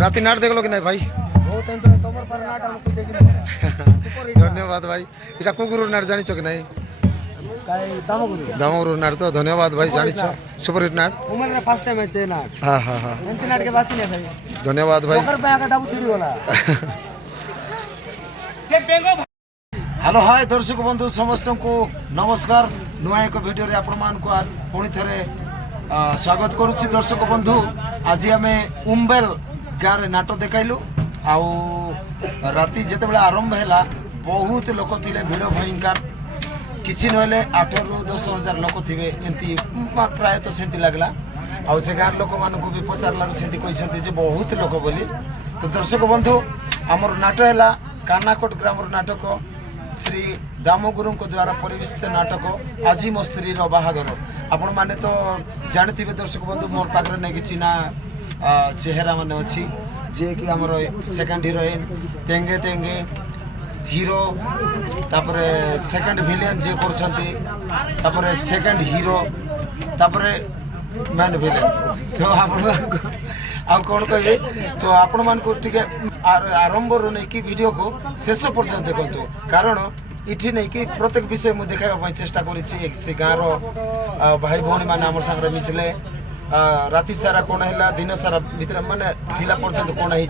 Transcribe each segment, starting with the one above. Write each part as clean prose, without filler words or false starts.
राति नाट देखलो कि नहीं भाई? धन्यवाद भाई। इटा को गुरु नाट जानिछो कि नहीं? दामगुरु नाट तो धन्यवाद भाई जानिछो सुपर हिट नाट उमर में फर्स्ट टाइम है नाट। हां हां हां एंती नाट के बात नहीं भाई। धन्यवाद भाई। ओकर पे आका डाबू तिड़ी वाला हेलो हाय दर्शक बंधु समस्त को नमस्कार। नुआ एक वीडियो रे आपण मान को पुणी थरे स्वागत करुछि। दर्शक बंधु आज आमे उम्बेल गाँव रे नाटक देखाइलु। आउ राति जेतेबेले आरंभ हैला बहुत लोक थिले, भिड़ भयंकर किसी नहले 8 ରୁ 10 हजार लोक थिबे एंती प्राय तो सेंती लागला। आउ से गाँव लोक मान को भी पचारलार सेंती कहिसंती जे बहुत लोक बोली। तो दर्शक बंधु हमर नाटक हैला कानाकोट ग्रामर नाटक श्री दामगुरु द्वारा परिवेशित नाटक आजी मो स्त्री बाहागर। आपण माने तो जानते दर्शक बंधु मोर पाखरे नहीं कि चिना चेहरा माने अच्छी जे कि हमर सेकंड हीरोइन तेंगे तेंगे हीरो तापरे सेकंड विलेन जे करछंती तापरे सेकंड हीरो तापरे मैन विलेन। तो आपण आ कौन कहे तो आपण मान को टिके आरंभ रू नहीं कि वीडियो को शेष पर्यंत देखु, कारण इठी नहीं कि प्रत्येक विषय मुझे देखा चेष्टा करी से गाँव भाई भौणी मैंने आम सागर मिसले राति सारा कौन है दिन सारा भितर माने थिला पर्यंत कौन है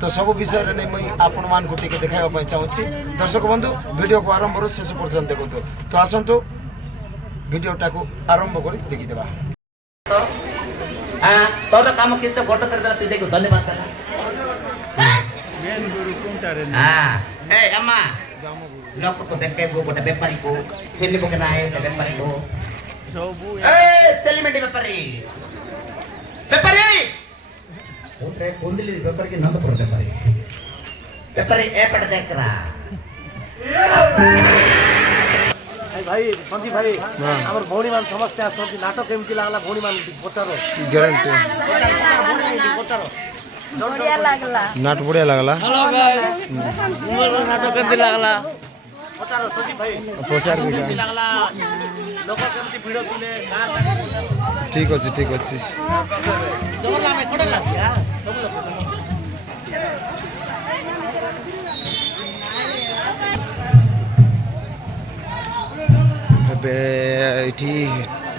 तो सब विषय नहीं मुझे आपण मान को टिके देखा चाहूँगी। दर्शक बंधु वीडियो को आरंभ रू शेष पर्यंत देखु। तो आसतु वीडियोटा को आरंभ कर देखीदेवा। तोर काम किससे फोटो कर तू देखो धन्यवाद करना। मेन गुरु कोनटा रे ए अम्मा लोक को देखे गो गोटे व्यापारी को सेली को केना है से व्यापारी को सबु ए सेलिमेंट व्यापारी ओटे कोंदिली व्यापारी के नंद पर व्यापारी ए पट देख रहा भाई बंदी भाई हमर भौणी मान समस्या आछथि नाटक केमति लागला भौणी मान पचारो गारंटी पचारो बढ़िया लागला नाट बढ़िया लागला। हेलो गाइस उमर नाटक केमति लागला पचारो सजीव भाई पचार भी केमति लागला लोक केमति भिड़ थिले गार पचारो ठीक अछि ठीक अछि। दोला में कोडे लासिया एठी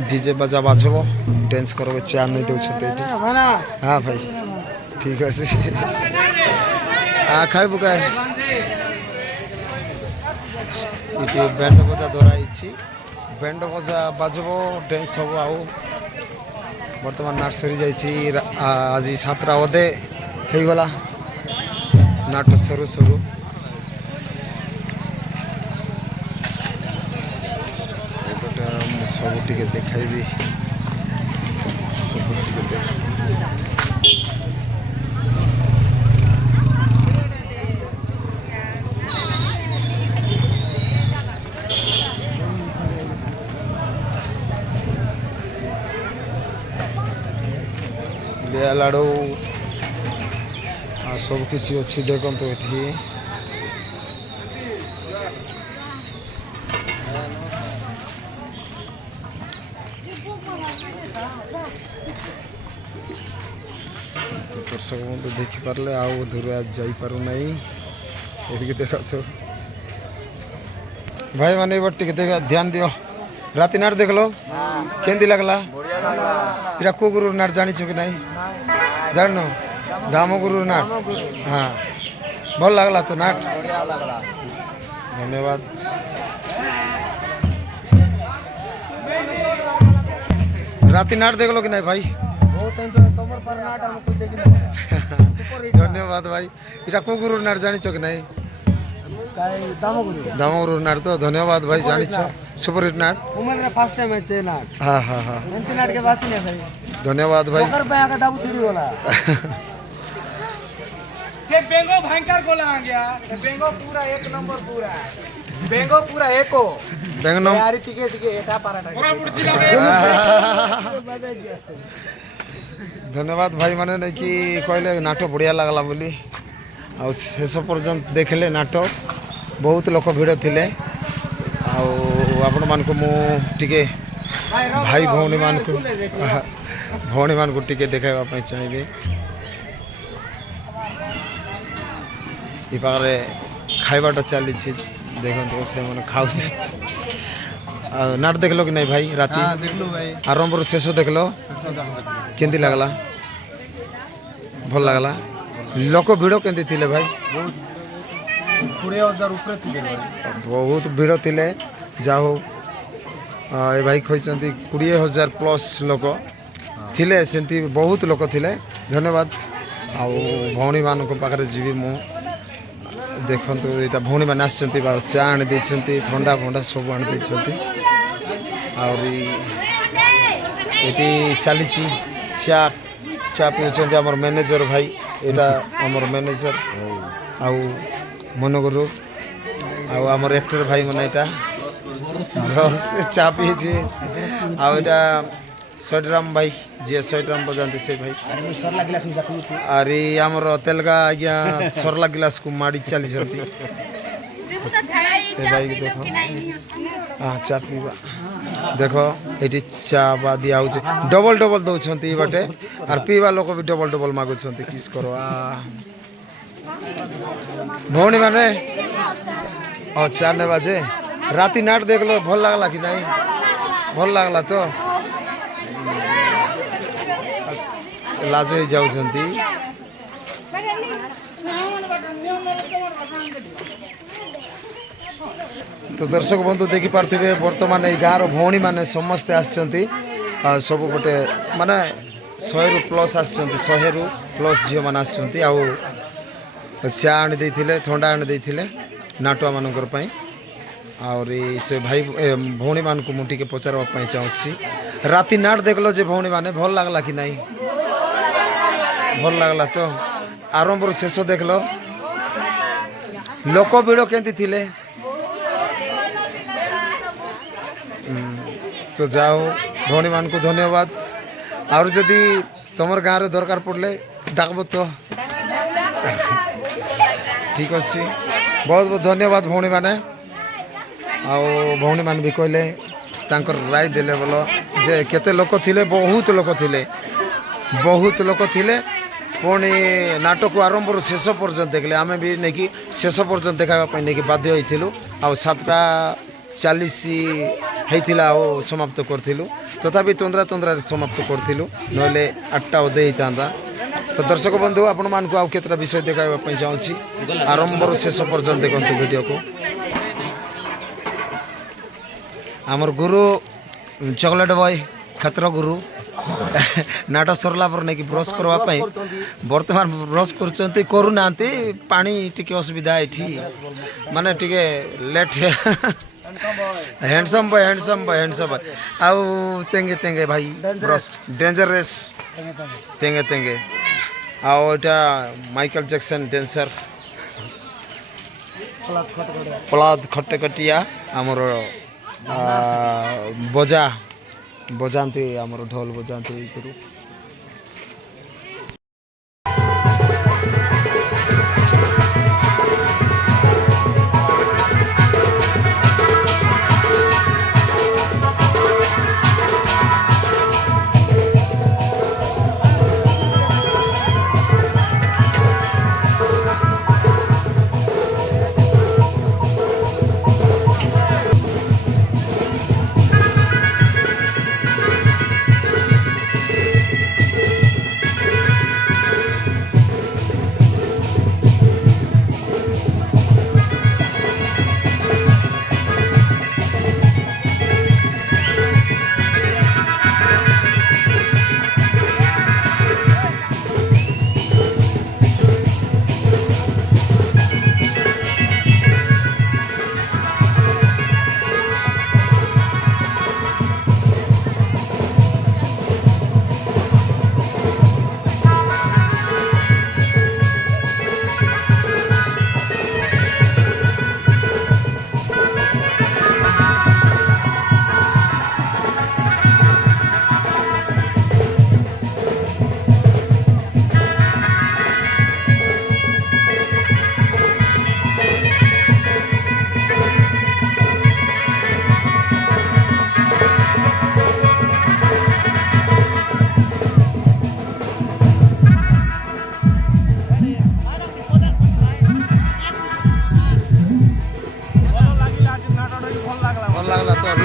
डीजे बजा बाजबो डांस करबो चार नहीं दउ छते एठी। हां भाई ठीक अछि। आ खाइबो काय एठी बैंड बजा दोराइछि, बैंड बजा बाजबो डांस होबो। आउ वर्तमान नाट सरी जाइछि आज 7टा ओदे हेइ गला नाट सरू सरू सब टिके देखाइबी सब टिके देख लिया लाडू आ सब किछि अछि देखंतु एठी। दर्शक बंधु देखिपारे आउ दूर जापर ना ये देखा तो भाई माने टे देखा ध्यान दियो। राति नाट देख लो केंदी लगला? इटा को गुरु नाट जानिछो कि नहीं? जानो दामगुरु नाट। हाँ भल लगला तो नाट धन्यवाद। राति नाट देख लो कि नहीं भाई? धन्यवाद भाई। इटा को गुरु नाट जानिछो कि नहीं? दामगुरु नाट तो धन्यवाद भाई जानिछो सुपर हिट नाट उमर में फर्स्ट टाइम है नाट। हां हां हां एंती नाट के बात नहीं भाई। धन्यवाद भाई। ओकर पे आका डाबू तिड़ी वाला से बेंगो भयंकर गोला आ गया। बेंगो पूरा एक नंबर पूरा बेंगो पूरा एको बेंगनो यारी टिके टिके एटा पाराटा पूरा पुडची धन्यवाद भाई माने नहीं कि कहले नाटक बढ़िया लागला बोली। आ शेष पर्यंत देखले नाटक बहुत लोक भिड़ थिले। आपण मान को मु टिके भाई भौणी मान को टिके देखाइबा चाहिए। ଏ ପାଖରେ ଖାଇବାଟା ଚାଲିଛି ଦେଖନ୍ତୁ ସେମାନେ ଖାଉଛନ୍ତି ଆଉ ନାଟ ଦେଖିଲ କି ନାଇଁ ଭାଇ ରାତି देखलु भाई ଆରମ୍ଭରୁ ଶେଷ ଦେଖିଲ କେମିତି ଲାଗଲା ଭଲ ଲାଗଲା ଲୋକ ଭିଡ଼ କେମିତି ଥିଲେ ଭାଇ 20000 ऊपर थी भाई ବହୁତ ଭିଡ଼ ଥିଲେ ଯାହା ହଉ ଏ ଭାଇ କହିଛନ୍ତି 20000 ପ୍ଲସ୍ ଲୋକ ଥିଲେ ସେମିତି ବହୁତ ଲୋକ ଥିଲେ ଧନ୍ୟବାଦ ଆଉ ଭଉଣୀମାନଙ୍କ ପାଖରେ ଯିବି ମୁଁ ଦେଖନ୍ତୁ ଏଇଟା ଭଉଣୀମାନେ ଆସିଛନ୍ତି ବା ଚା ଆଣି ଦେଇଛନ୍ତି ଥଣ୍ଡା ଫଣ୍ଡା ସବୁ ଆଣି ଦେଇଛନ୍ତି ଆହୁରି ଏଠି ଚାଲିଛି ଚା ଚା ପିଉଛନ୍ତି ଆମର ମ୍ୟାନେଜର ଭାଇ ଏଇଟା ଆମର ମ୍ୟାନେଜର ଆଉ ମନୋଗୁରୁ ଆଉ ଆମର ଆକ୍ଟର ଭାଇ ମାନେ ଏଇଟା ଚା ପିଇଛି ଆଉ ଏଇଟା ସୈଟରାମ ଭାଇ ଯିଏ ସୈଟରାମ ବଜାନ୍ତି ସେ ଭାଇ सरला गिलास में जाती थी ଆରେ ଆମର ତେଲଗା ଆଜ୍ଞା ସରଲା ଗିଲାସକୁ ମାଡ଼ି ଚାଲିଛନ୍ତି ଏ ଭାଇକି ଦେଖ ହଁ ଚା ପିଇବା ଦେଖ ଏଠି ଚା ବା ଦିଆହେଉଛି ଡବଲ ଡବଲ ଦେଉଛନ୍ତି ଏ ବାଟେ ଆର୍ ପିଇବା ଲୋକ ବି ଡବଲ ଡବଲ ମାଗୁଛନ୍ତି କିସ୍ କର ଭଉଣୀମାନେ ଚା ନେବା ଯେ ରାତି ନାଟ ଦେଖିଲ ଭଲ ଲାଗଲା କି ନାଇଁ ଭଲ ଲାଗଲା ତ ଲାଜ ହେଇଯାଉଛନ୍ତି ତ ଦର୍ଶକ ବନ୍ଧୁ ଦେଖିପାରୁଥିବେ ବର୍ତ୍ତମାନ ଏଇ ଗାଁର ଭଉଣୀମାନେ ସମସ୍ତେ ଆସିଛନ୍ତି ସବୁ ଗୋଟେ ମାନେ 100ରୁ ପ୍ଲସ୍ ଆସିଛନ୍ତି 100ରୁ ପ୍ଲସ୍ ଝିଅମାନେ ଆସିଛନ୍ତି ଆଉ ଚା ଆଣି ଦେଇଥିଲେ ଥଣ୍ଡା ଆଣି ଦେଇଥିଲେ ନାଟୁଆମାନଙ୍କର ପାଇଁ ଆହୁରି ସେ ଭାଇ ଭଉଣୀମାନଙ୍କୁ ମୁଁ ଟିକେ ପଚାରିବା ପାଇଁ ଚାହୁଁଛି ରାତି ନାଟ ଦେଖିଲ ଯେ ଭଉଣୀମାନେ ଭଲ ଲାଗଲା କି ନାହିଁ ଭଲ ଲାଗଲା ତ ଆରମ୍ଭରୁ ଶେଷ ଦେଖିଲ ଲୋକ ଭିଡ଼ କେମିତି ଥିଲେ ତ ଯାଉ ଭଉଣୀମାନଙ୍କୁ ଧନ୍ୟବାଦ ଆହୁରି ଯଦି ତୁମର ଗାଁରେ ଦରକାର ପଡ଼ିଲେ ଡାକବ ତ ଠିକ୍ ଅଛି ବହୁତ ବହୁତ ଧନ୍ୟବାଦ ଭଉଣୀମାନେ ଆଉ ଭଉଣୀମାନେ ବି କହିଲେ ତାଙ୍କର ରାୟ ଦେଲେ ଭଲ ଯେ କେତେ ଲୋକ ଥିଲେ ବହୁତ ଲୋକ ଥିଲେ ପୁଣି ନାଟକ ଆରମ୍ଭରୁ ଶେଷ ପର୍ଯ୍ୟନ୍ତ ଦେଖିଲେ ଆମେ ବି ନେଇକି ଶେଷ ପର୍ଯ୍ୟନ୍ତ ଦେଖାଇବା ପାଇଁ ନେଇକି ବାଧ୍ୟ ହୋଇଥିଲୁ ଆଉ 7:40 ହେଇଥିଲା ଆଉ ସମାପ୍ତ କରିଥିଲୁ ତଥାପି ତନ୍ଦ୍ରାରେ ସମାପ୍ତ କରିଥିଲୁ ନହେଲେ 8ଟା ଅଧେ ହେଇଥାନ୍ତା ତ ଦର୍ଶକ ବନ୍ଧୁ ଆପଣମାନଙ୍କୁ ଆଉ କେତେଟା ବିଷୟ ଦେଖାଇବା ପାଇଁ ଚାହୁଁଛି ଆରମ୍ଭରୁ ଶେଷ ପର୍ଯ୍ୟନ୍ତ ଦେଖନ୍ତୁ ଭିଡ଼ିଓକୁ ଆମର ଗୁରୁ ଚକୋଲେଟ୍ ବୟ କ୍ଷେତ୍ର ଗୁରୁ ନାଟ ସରିଲା ପରେ ନେଇକି ବ୍ରସ୍ କରିବା ପାଇଁ ବର୍ତ୍ତମାନ ବ୍ରସ୍ କରୁନାହାନ୍ତି ପାଣି ଟିକେ ଅସୁବିଧା ଏଠି ମାନେ ଟିକେ ଲେଟ୍ ହ୍ୟାଣ୍ଡସମ୍ ବୟ ଆଉ ତେଙ୍ଗେ ଭାଇ ବ୍ରସ୍ ଡେଞ୍ଜରସ୍ ତେଙ୍ଗେ ଆଉ ଏଇଟା ମାଇକେଲ ଜ୍ୟାକ୍ସନ୍ ଡ୍ୟାନ୍ସର ପ୍ରହ୍ଲାଦ ଖଟ୍ଟକଟିଆ ଆମର ବଜାନ୍ତି ଆମର ଢୋଲ ବଜାନ୍ତି ଏଇପରୁ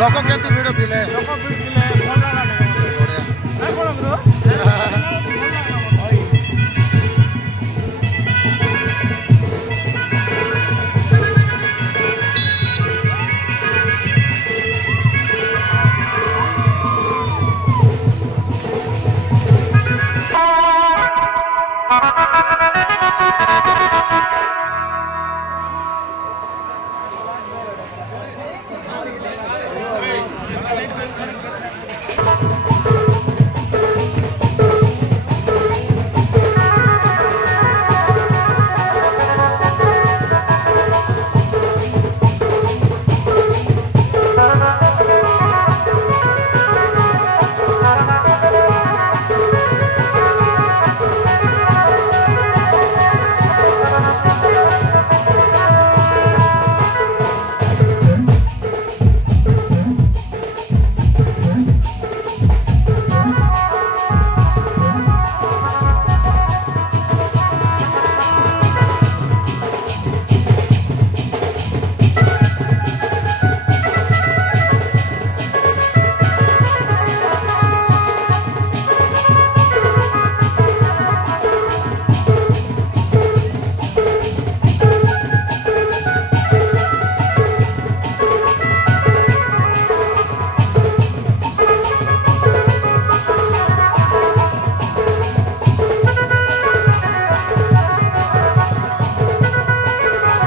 ଲୋକ କେତେ ଭିଡ଼ ଥିଲେ? ଲୋକ ଭିଡ଼